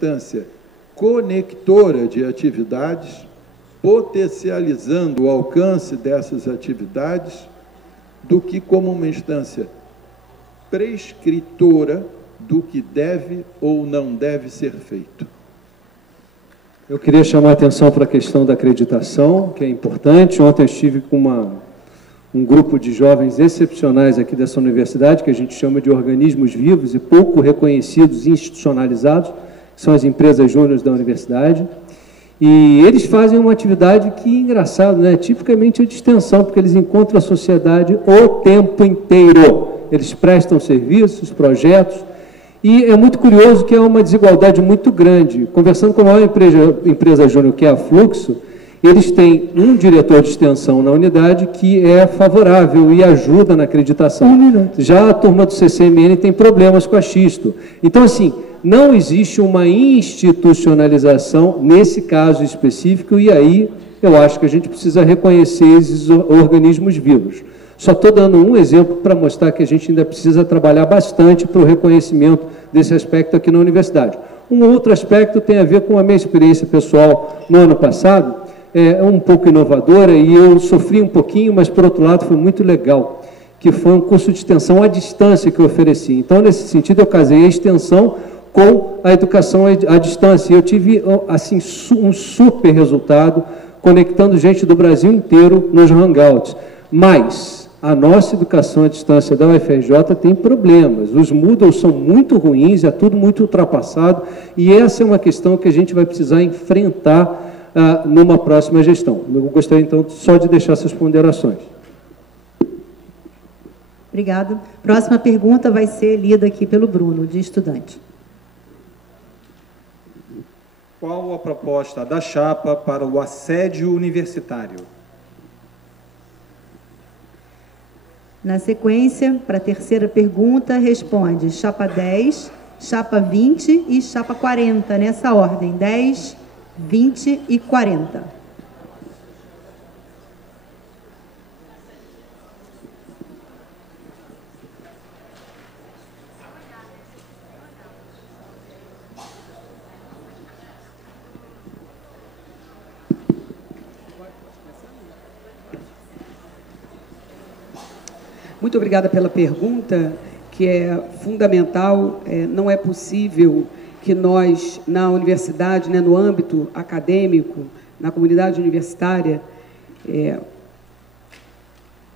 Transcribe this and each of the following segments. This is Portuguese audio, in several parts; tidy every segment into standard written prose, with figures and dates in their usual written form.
instância conectora de atividades, potencializando o alcance dessas atividades, do que como uma instância prescritora do que deve ou não deve ser feito. Eu queria chamar a atenção para a questão da acreditação, que é importante. Ontem eu estive com um grupo de jovens excepcionais aqui dessa universidade, que a gente chama de organismos vivos e pouco reconhecidos e institucionalizados, que são as empresas júniores da universidade. E eles fazem uma atividade que, engraçado, né? Tipicamente é de extensão, porque eles encontram a sociedade o tempo inteiro. Eles prestam serviços, projetos, e é muito curioso que há uma desigualdade muito grande. Conversando com a maior empresa júnior, que é a Fluxo, eles têm um diretor de extensão na unidade que é favorável e ajuda na acreditação. Já a turma do CCMN tem problemas com a Xisto. Então, assim, não existe uma institucionalização nesse caso específico, e aí eu acho que a gente precisa reconhecer esses organismos vivos. Só estou dando um exemplo para mostrar que a gente ainda precisa trabalhar bastante para o reconhecimento desse aspecto aqui na universidade. Um outro aspecto tem a ver com a minha experiência pessoal no ano passado, é um pouco inovadora, e eu sofri um pouquinho, mas, por outro lado, foi muito legal, que foi um curso de extensão à distância que eu ofereci. Então, nesse sentido, eu casei a extensão com a educação à distância. E eu tive, assim, um super resultado, conectando gente do Brasil inteiro nos hangouts. Mas a nossa educação à distância da UFRJ tem problemas. Os Moodle são muito ruins, é tudo muito ultrapassado, e essa é uma questão que a gente vai precisar enfrentar numa próxima gestão. Eu gostaria, então, só de deixar essas ponderações. Obrigado. Próxima pergunta vai ser lida aqui pelo Bruno, de estudante. Qual a proposta da chapa para o assédio universitário? Na sequência, para a terceira pergunta, responde chapa 10, chapa 20 e chapa 40, nessa ordem, 10, 20 e 40. Muito obrigada pela pergunta, que é fundamental. Não é possível que nós, na universidade, no âmbito acadêmico, na comunidade universitária,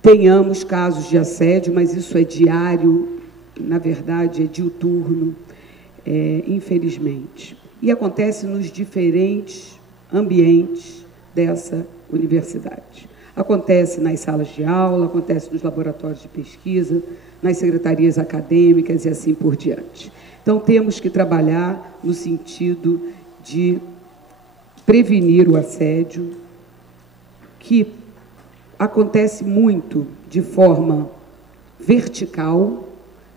tenhamos casos de assédio, mas isso é diário, na verdade, é diuturno, infelizmente. E acontece nos diferentes ambientes dessa universidade. Acontece nas salas de aula, acontece nos laboratórios de pesquisa, nas secretarias acadêmicas e assim por diante. Então, temos que trabalhar no sentido de prevenir o assédio, que acontece muito de forma vertical,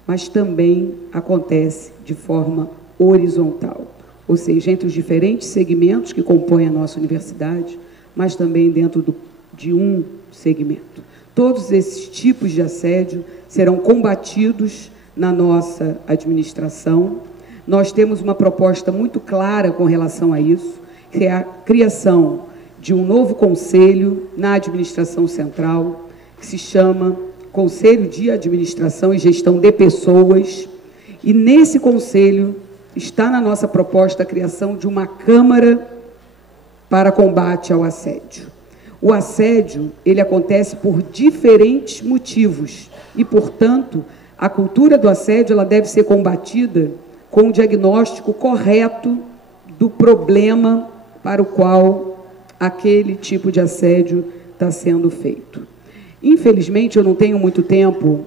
mas também acontece de forma horizontal, ou seja, entre os diferentes segmentos que compõem a nossa universidade, mas também dentro de um segmento. Todos esses tipos de assédio serão combatidos na nossa administração. Nós temos uma proposta muito clara com relação a isso, que é a criação de um novo conselho na administração central, que se chama Conselho de Administração e Gestão de Pessoas, e nesse conselho está na nossa proposta a criação de uma Câmara para combate ao assédio. O assédio, ele acontece por diferentes motivos e, portanto, a cultura do assédio ela deve ser combatida com um diagnóstico correto do problema para o qual aquele tipo de assédio está sendo feito. Infelizmente, eu não tenho muito tempo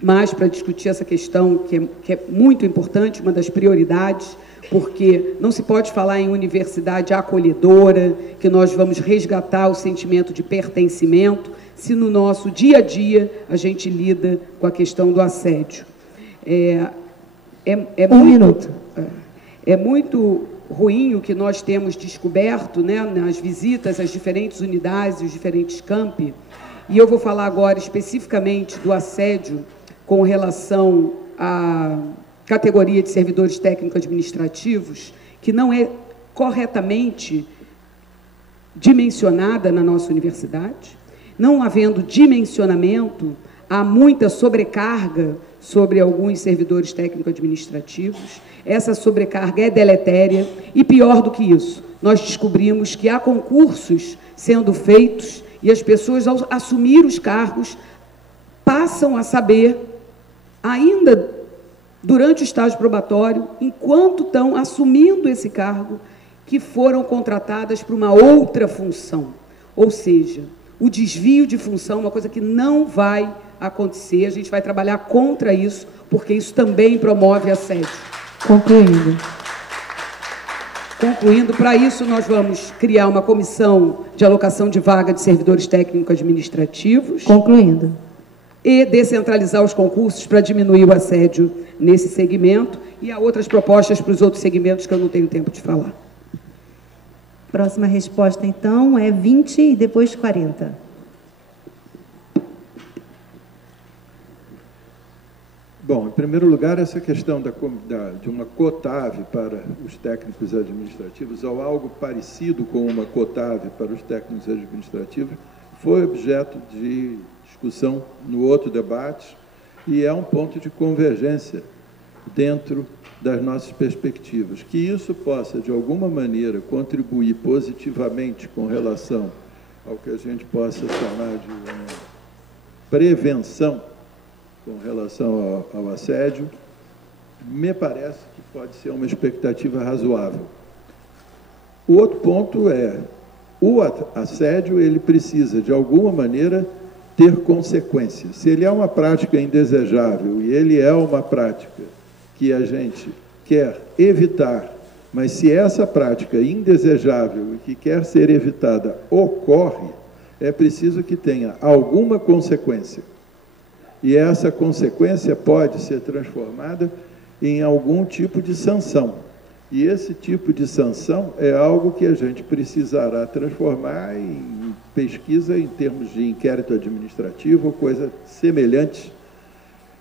mais para discutir essa questão, que é muito importante, uma das prioridades, porque não se pode falar em universidade acolhedora, que nós vamos resgatar o sentimento de pertencimento, se no nosso dia a dia a gente lida com a questão do assédio. É muito ruim o que nós temos descoberto, nas visitas às diferentes unidades e os diferentes campi, e eu vou falar agora especificamente do assédio com relação à categoria de servidores técnico-administrativos, que não é corretamente dimensionada na nossa universidade. Não havendo dimensionamento, há muita sobrecarga sobre alguns servidores técnico-administrativos. Essa sobrecarga é deletéria e, pior do que isso, nós descobrimos que há concursos sendo feitos e as pessoas, ao assumir os cargos, passam a saber, ainda durante o estágio probatório, enquanto estão assumindo esse cargo, que foram contratadas para uma outra função. Ou seja, o desvio de função é uma coisa que não vai acontecer, a gente vai trabalhar contra isso, porque isso também promove assédio. Concluindo. Concluindo, para isso nós vamos criar uma comissão de alocação de vaga de servidores técnico-administrativos. Concluindo. E descentralizar os concursos para diminuir o assédio nesse segmento. E há outras propostas para os outros segmentos que eu não tenho tempo de falar. Próxima resposta, então, é 20 e depois 40. Bom, em primeiro lugar, essa questão de uma COTAV para os técnicos administrativos, ou algo parecido com uma COTAV para os técnicos administrativos, foi objeto de discussão no outro debate e é um ponto de convergência dentro das nossas perspectivas. Que isso possa, de alguma maneira, contribuir positivamente com relação ao que a gente possa chamar de uma prevenção com relação ao assédio, me parece que pode ser uma expectativa razoável. O outro ponto é, o assédio, ele precisa, de alguma maneira, ter consequências. Se ele é uma prática indesejável e ele é uma prática que a gente quer evitar, mas se essa prática indesejável e que quer ser evitada ocorre, é preciso que tenha alguma consequência. E essa consequência pode ser transformada em algum tipo de sanção. E esse tipo de sanção é algo que a gente precisará transformar em pesquisa em termos de inquérito administrativo ou coisa semelhante,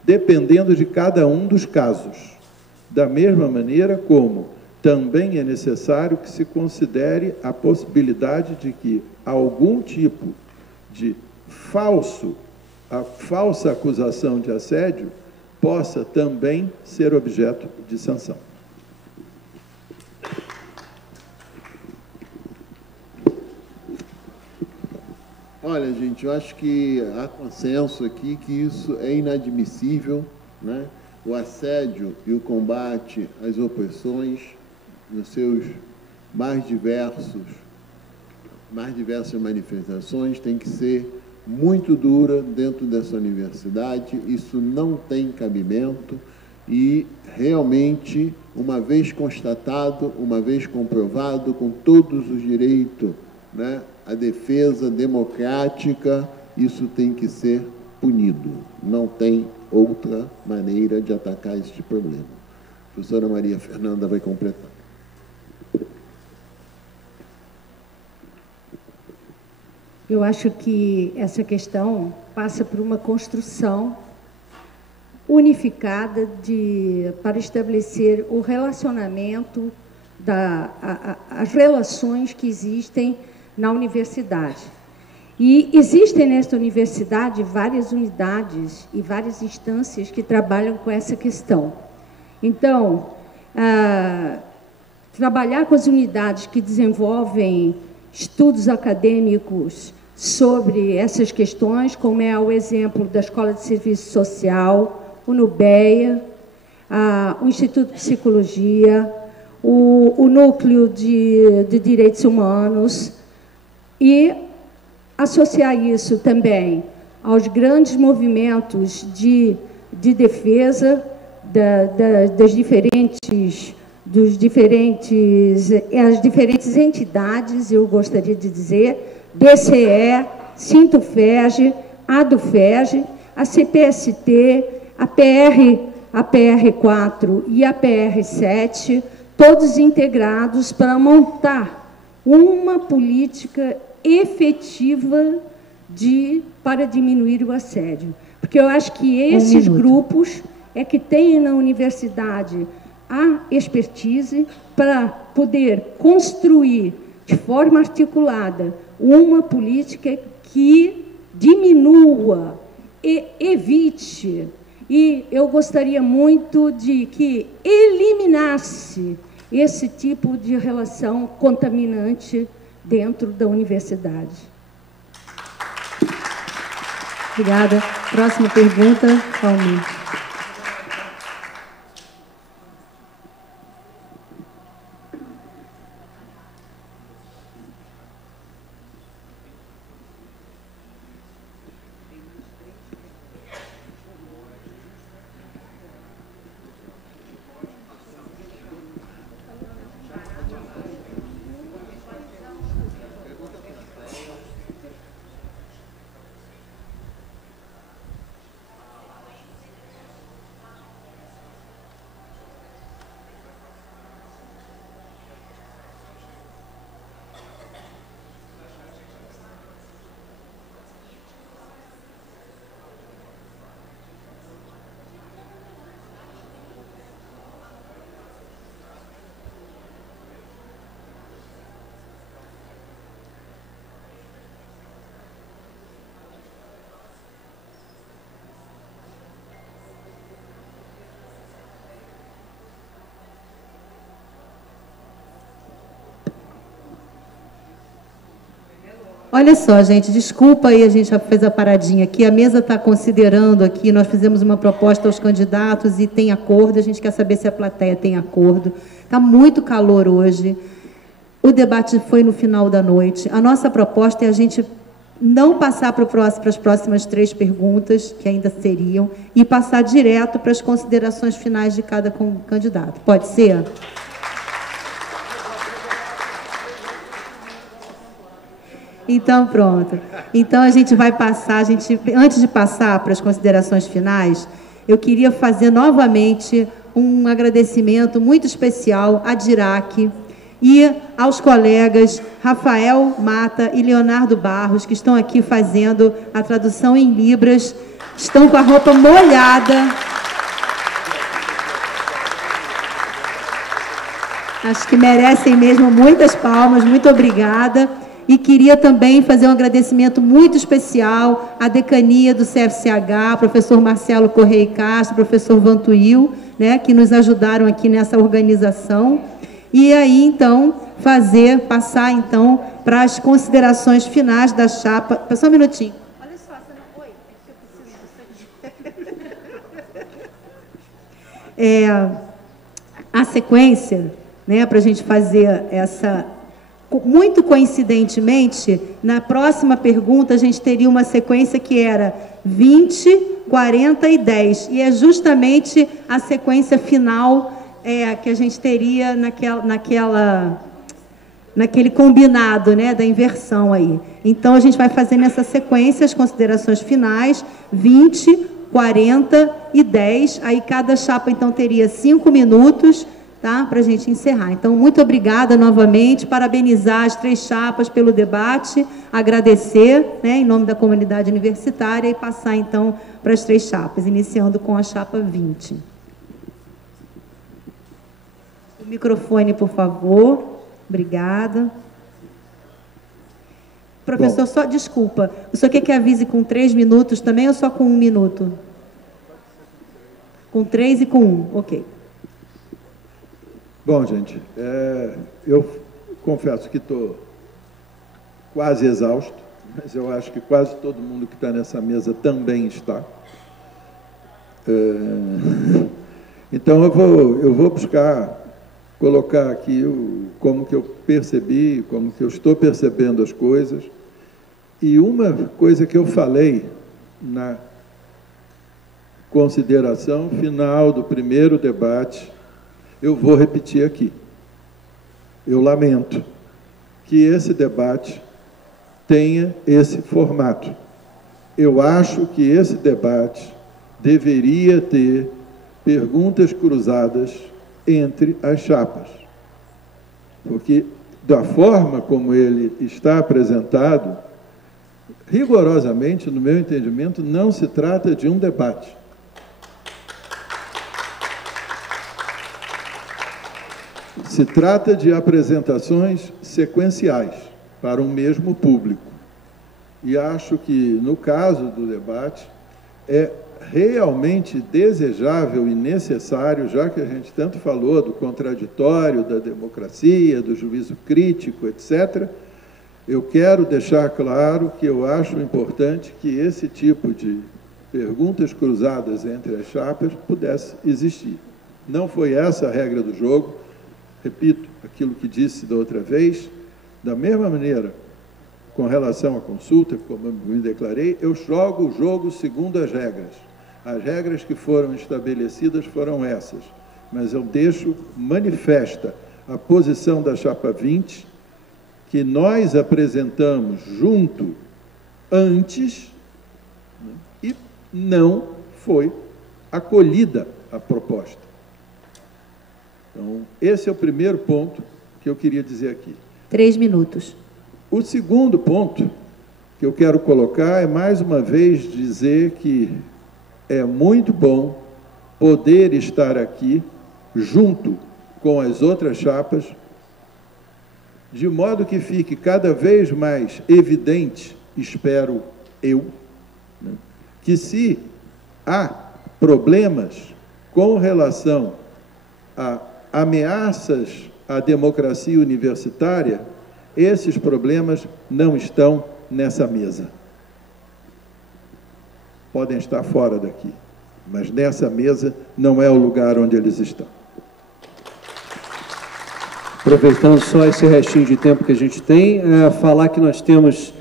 dependendo de cada um dos casos. Da mesma maneira como também é necessário que se considere a possibilidade de que algum tipo de a falsa acusação de assédio possa também ser objeto de sanção. Olha, gente, eu acho que há consenso aqui que isso é inadmissível, né? O assédio e o combate às opressões, nos seus mais diversas manifestações, tem que ser muito dura dentro dessa universidade. Isso não tem cabimento e, realmente, uma vez constatado, uma vez comprovado, com todos os direitos, né, a defesa democrática, isso tem que ser punido. Não tem outra maneira de atacar este problema. A professora Maria Fernanda vai completar. Eu acho que essa questão passa por uma construção unificada para estabelecer o relacionamento, as relações que existem na universidade. E existem nesta universidade várias unidades e várias instâncias que trabalham com essa questão. Então, trabalhar com as unidades que desenvolvem estudos acadêmicos sobre essas questões, como é o exemplo da Escola de Serviço Social, o NUBEA, o Instituto de Psicologia, o Núcleo de Direitos Humanos, e associar isso também aos grandes movimentos de defesa as diferentes entidades, eu gostaria de dizer, DCE, Sintufeg, ADUFEG, a CPST, a PR4 e a PR7, todos integrados para montar uma política efetiva para diminuir o assédio. Porque eu acho que esses grupos é que têm na universidade a expertise para poder construir de forma articulada uma política que diminua e evite, e eu gostaria muito de que eliminasse esse tipo de relação contaminante dentro da universidade. Obrigada. Próxima pergunta, Palmir. Olha só, gente, desculpa aí, a gente já fez a paradinha aqui, a mesa está considerando aqui, nós fizemos uma proposta aos candidatos e tem acordo, a gente quer saber se a plateia tem acordo. Está muito calor hoje, o debate foi no final da noite, a nossa proposta é a gente não passar para as próximas 3 perguntas, que ainda seriam, e passar direto para as considerações finais de cada candidato. Pode ser? Então, pronto. Então, a gente vai passar, antes de passar para as considerações finais, eu queria fazer novamente um agradecimento muito especial à DIRAC e aos colegas Rafael Mata e Leonardo Barros, que estão aqui fazendo a tradução em Libras, estão com a roupa molhada. Acho que merecem mesmo muitas palmas, muito obrigada. E queria também fazer um agradecimento muito especial à decania do CFCH, professor Marcelo Correia Castro, professor Vantuil, né, que nos ajudaram aqui nessa organização. E aí, então, passar, então, para as considerações finais da chapa. Só um minutinho. Olha só, você não... Oi, é que eu preciso... A sequência, né, para a gente fazer essa... Muito coincidentemente, na próxima pergunta, a gente teria uma sequência que era 20, 40 e 10. E é justamente a sequência final que a gente teria naquele combinado, né, da inversão aí. Então, a gente vai fazer nessa sequência as considerações finais, 20, 40 e 10. Aí, cada chapa, então, teria 5 minutos... Tá? Para a gente encerrar. Então, muito obrigada novamente, parabenizar as 3 chapas pelo debate, agradecer, né, em nome da comunidade universitária e passar, então, para as 3 chapas, iniciando com a chapa 20. O microfone, por favor. Obrigada. Professor, só desculpa, o senhor quer que avise com 3 minutos também ou só com 1 minuto? Com 3 e com 1, ok. Bom, gente, eu confesso que estou quase exausto, mas eu acho que quase todo mundo que está nessa mesa também está. Então, eu vou buscar colocar aqui como que eu percebi, como que eu estou percebendo as coisas. E uma coisa que eu falei na consideração final do primeiro debate, eu vou repetir aqui. Eu lamento que esse debate tenha esse formato. Eu acho que esse debate deveria ter perguntas cruzadas entre as chapas. Porque, da forma como ele está apresentado, rigorosamente, no meu entendimento, não se trata de um debate. Se trata de apresentações sequenciais para um mesmo público. E acho que, no caso do debate, é realmente desejável e necessário, já que a gente tanto falou do contraditório, da democracia, do juízo crítico, etc., eu quero deixar claro que eu acho importante que esse tipo de perguntas cruzadas entre as chapas pudesse existir. Não foi essa a regra do jogo, repito aquilo que disse da outra vez, da mesma maneira, com relação à consulta, como eu me declarei, eu jogo o jogo segundo as regras. As regras que foram estabelecidas foram essas, mas eu deixo manifesta a posição da chapa 20, que nós apresentamos junto antes, né, e não foi acolhida a proposta. Então, esse é o primeiro ponto que eu queria dizer aqui. 3 minutos. O segundo ponto que eu quero colocar é, mais uma vez, dizer que é muito bom poder estar aqui junto com as outras chapas, de modo que fique cada vez mais evidente, espero eu, né, que se há problemas com relação a ameaças à democracia universitária, esses problemas não estão nessa mesa. Podem estar fora daqui, mas nessa mesa não é o lugar onde eles estão. Aproveitando só esse restinho de tempo que a gente tem, falar que nós temos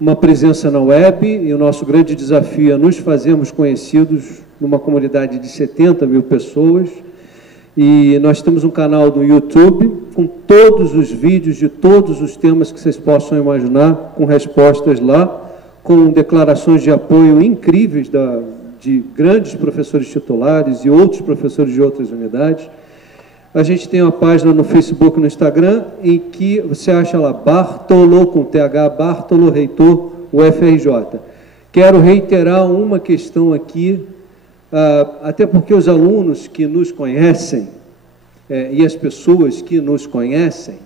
uma presença na web e o nosso grande desafio é nos fazermos conhecidos numa comunidade de 70 mil pessoas. E nós temos um canal no YouTube com todos os vídeos de todos os temas que vocês possam imaginar, com respostas lá, com declarações de apoio incríveis de grandes professores titulares e outros professores de outras unidades. A gente tem uma página no Facebook e no Instagram, em que você acha lá, Bartolo, com TH, Bartolo Reitor, UFRJ. Quero reiterar uma questão aqui, até porque os alunos que nos conhecem, e as pessoas que nos conhecem,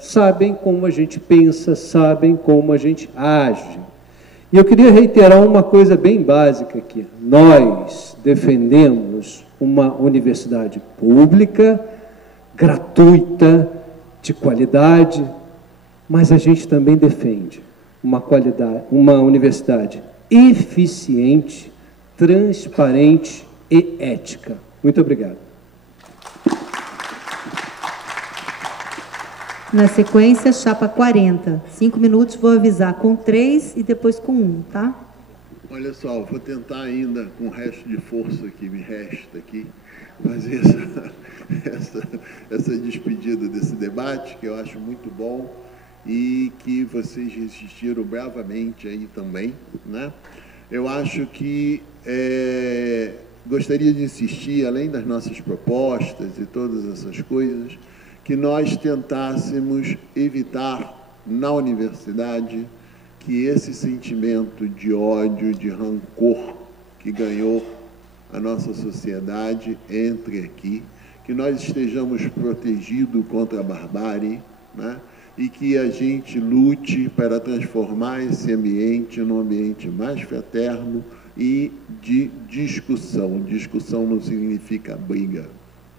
sabem como a gente pensa, sabem como a gente age. E eu queria reiterar uma coisa bem básica aqui. Nós defendemos uma universidade pública, gratuita, de qualidade, mas a gente também defende uma universidade eficiente, transparente e ética. Muito obrigado. Na sequência, chapa 40. 5 minutos, vou avisar com 3 e depois com 1, tá? Olha só, vou tentar ainda, com o resto de força que me resta aqui, fazer essa despedida desse debate, que eu acho muito bom e que vocês resistiram bravamente aí também, né? Eu acho que gostaria de insistir, além das nossas propostas e todas essas coisas, que nós tentássemos evitar na universidade que esse sentimento de ódio, de rancor que ganhou a nossa sociedade entre aqui, que nós estejamos protegidos contra a barbárie, né? E que a gente lute para transformar esse ambiente num ambiente mais fraterno e de discussão. Discussão não significa briga,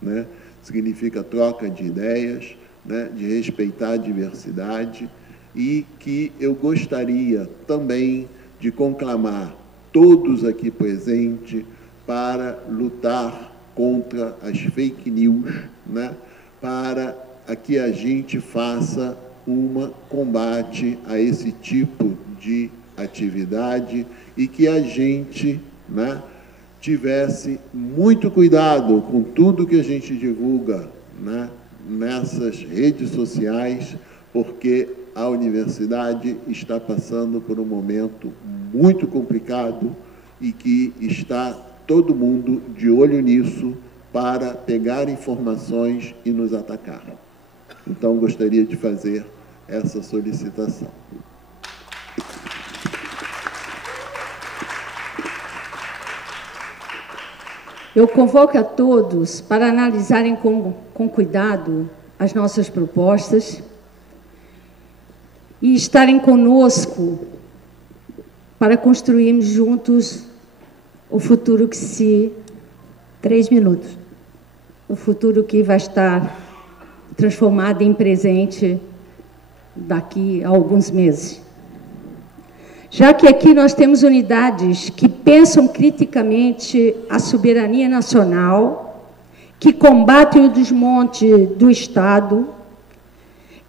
né? Significa troca de ideias, né? De respeitar a diversidade, e que eu gostaria também de conclamar todos aqui presentes para lutar contra as fake news, né? Para que a gente faça combate a esse tipo de atividade e que a gente, né, tivesse muito cuidado com tudo que a gente divulga, né, nessas redes sociais, porque a universidade está passando por um momento muito complicado e que está todo mundo de olho nisso para pegar informações e nos atacar. Então, gostaria de fazer essa solicitação. Eu convoco a todos para analisarem com cuidado as nossas propostas e estarem conosco para construirmos juntos o futuro que se... 3 minutos. O futuro que vai estar transformado em presente daqui a alguns meses. Já que aqui nós temos unidades que pensam criticamente a soberania nacional, que combatem o desmonte do Estado,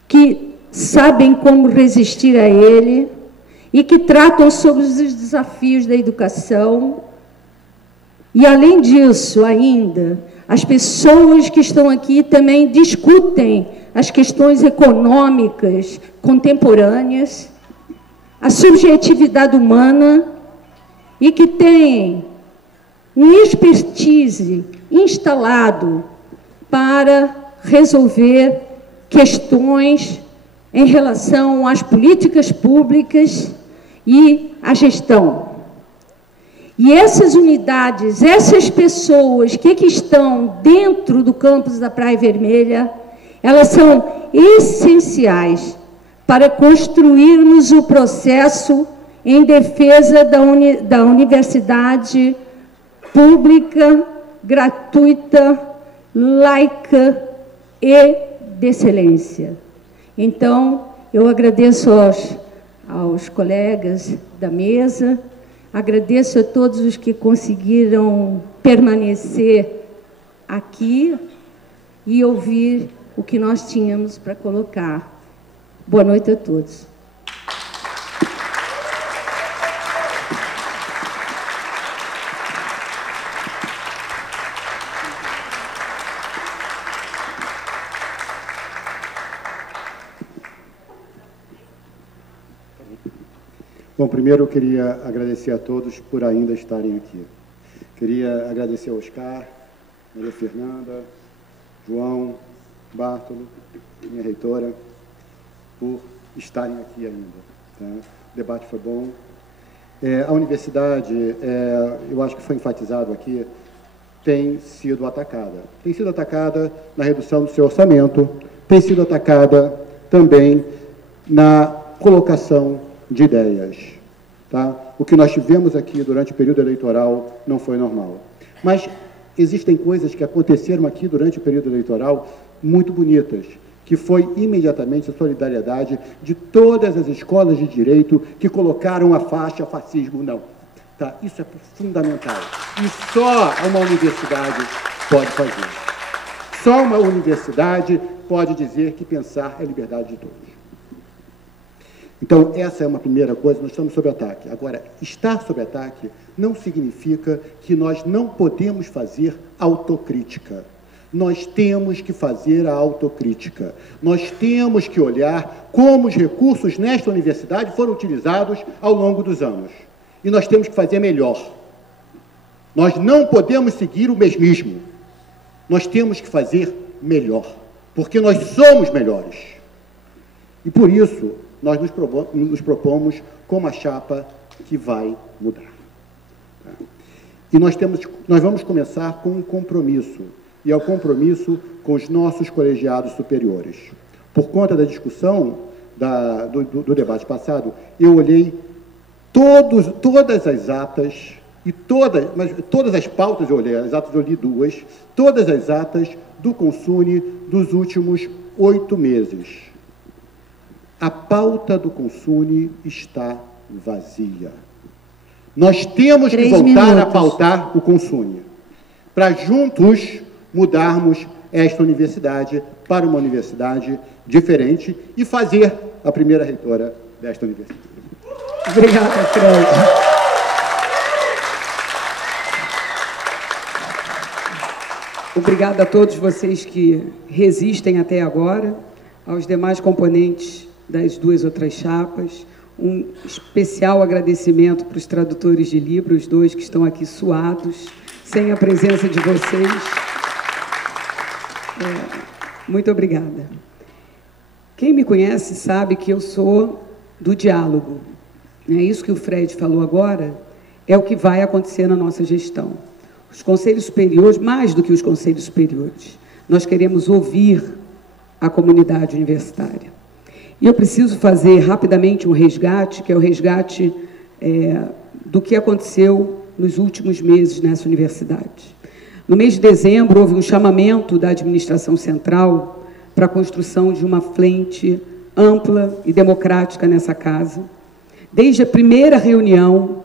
que sabem como resistir a ele e que tratam sobre os desafios da educação. E, além disso, ainda, as pessoas que estão aqui também discutem as questões econômicas contemporâneas, a subjetividade humana, e que têm um expertise instalado para resolver questões em relação às políticas públicas e à gestão. E essas unidades, essas pessoas que estão dentro do campus da Praia Vermelha, elas são essenciais para construirmos o processo em defesa da universidade pública, gratuita, laica e de excelência. Então, eu agradeço aos colegas da mesa, agradeço a todos os que conseguiram permanecer aqui e ouvir o que nós tínhamos para colocar. Boa noite a todos. Bom, primeiro eu queria agradecer a todos por ainda estarem aqui. Queria agradecer ao Oscar, Maria Fernanda, João, Bártolo, minha reitora, por estarem aqui ainda. Tá? O debate foi bom. A universidade, eu acho que foi enfatizado aqui, tem sido atacada. Tem sido atacada na redução do seu orçamento, tem sido atacada também na colocação de ideias. Tá? O que nós tivemos aqui durante o período eleitoral não foi normal. Mas existem coisas que aconteceram aqui durante o período eleitoral muito bonitas, que foi imediatamente a solidariedade de todas as escolas de direito que colocaram a faixa fascismo não. Tá? Isso é fundamental. E só uma universidade pode fazer. Só uma universidade pode dizer que pensar é liberdade de todos. Então, essa é uma primeira coisa, nós estamos sob ataque. Agora, estar sob ataque não significa que nós não podemos fazer autocrítica. Nós temos que fazer a autocrítica. Nós temos que olhar como os recursos nesta universidade foram utilizados ao longo dos anos. E nós temos que fazer melhor. Nós não podemos seguir o mesmismo. Nós temos que fazer melhor, porque nós somos melhores. E por isso, nós nos propomos como a chapa que vai mudar. E nós vamos começar com um compromisso, e é o compromisso com os nossos colegiados superiores. Por conta da discussão do debate passado, eu olhei todas as atas, mas todas as pautas eu olhei, as atas eu li 2, todas as atas do Consune dos últimos 8 meses. A pauta do Consune está vazia. Nós temos que voltar a pautar o Consune, para juntos mudarmos esta universidade para uma universidade diferente e fazer a primeira reitora desta universidade. Obrigada, Fred. Obrigada a todos vocês que resistem até agora, aos demais componentes das 2 outras chapas. Um especial agradecimento para os tradutores de livro, os 2 que estão aqui suados, sem a presença de vocês. Muito obrigada. Quem me conhece sabe que eu sou do diálogo. Isso que o Fred falou agora é o que vai acontecer na nossa gestão. Os conselhos superiores, mais do que os conselhos superiores, nós queremos ouvir a comunidade universitária. E eu preciso fazer rapidamente um resgate, que é o resgate do que aconteceu nos últimos meses nessa universidade. No mês de dezembro, houve um chamamento da administração central para a construção de uma frente ampla e democrática nessa casa. Desde a primeira reunião,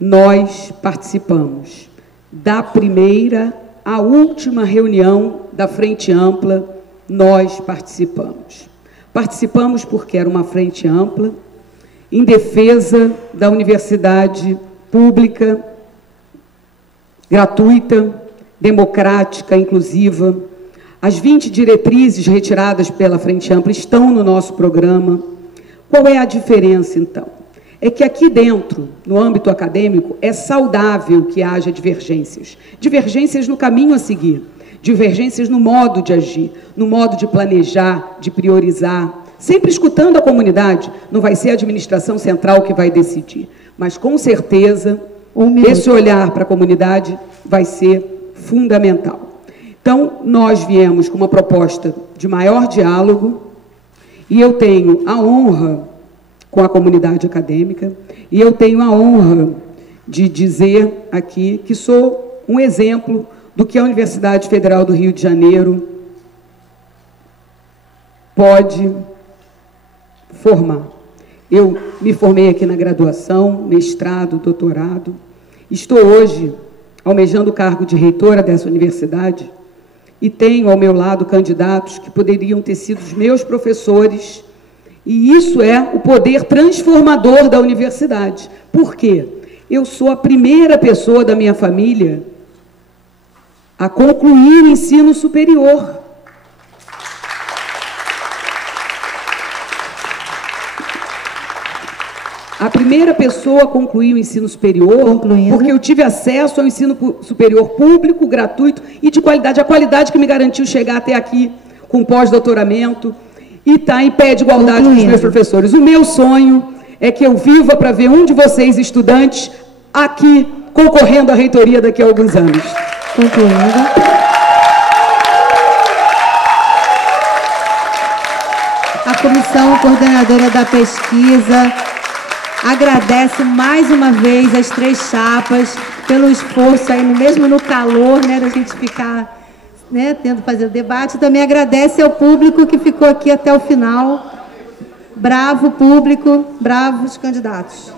nós participamos. Da primeira à última reunião da Frente Ampla, nós participamos. Participamos porque era uma frente ampla, em defesa da universidade pública, gratuita, democrática, inclusiva. As 20 diretrizes retiradas pela Frente Ampla estão no nosso programa. Qual é a diferença, então? É que aqui dentro, no âmbito acadêmico, é saudável que haja divergências. Divergências no caminho a seguir, divergências no modo de agir, no modo de planejar, de priorizar, sempre escutando a comunidade. Não vai ser a administração central que vai decidir, mas, com certeza, esse olhar para a comunidade vai ser fundamental. Então, nós viemos com uma proposta de maior diálogo, e eu tenho a honra com a comunidade acadêmica, e eu tenho a honra de dizer aqui que sou um exemplo do que a Universidade Federal do Rio de Janeiro pode formar. Eu me formei aqui na graduação, mestrado, doutorado. Estou hoje almejando o cargo de reitora dessa universidade e tenho ao meu lado candidatos que poderiam ter sido os meus professores. E isso é o poder transformador da universidade. Por quê? Eu sou a primeira pessoa da minha família a concluir o ensino superior. A primeira pessoa a concluir o ensino superior, porque eu tive acesso ao ensino superior público, gratuito e de qualidade. A qualidade que me garantiu chegar até aqui com pós-doutoramento e está em pé de igualdade com os meus professores. O meu sonho é que eu viva para ver um de vocês, estudantes, aqui, concorrendo à reitoria daqui a alguns anos. Concluindo. A comissão coordenadora da pesquisa agradece mais uma vez as 3 chapas pelo esforço aí, mesmo no calor, né, da gente ficar, né, tendo fazer o debate. Também agradece ao público que ficou aqui até o final. Bravo público, bravos candidatos.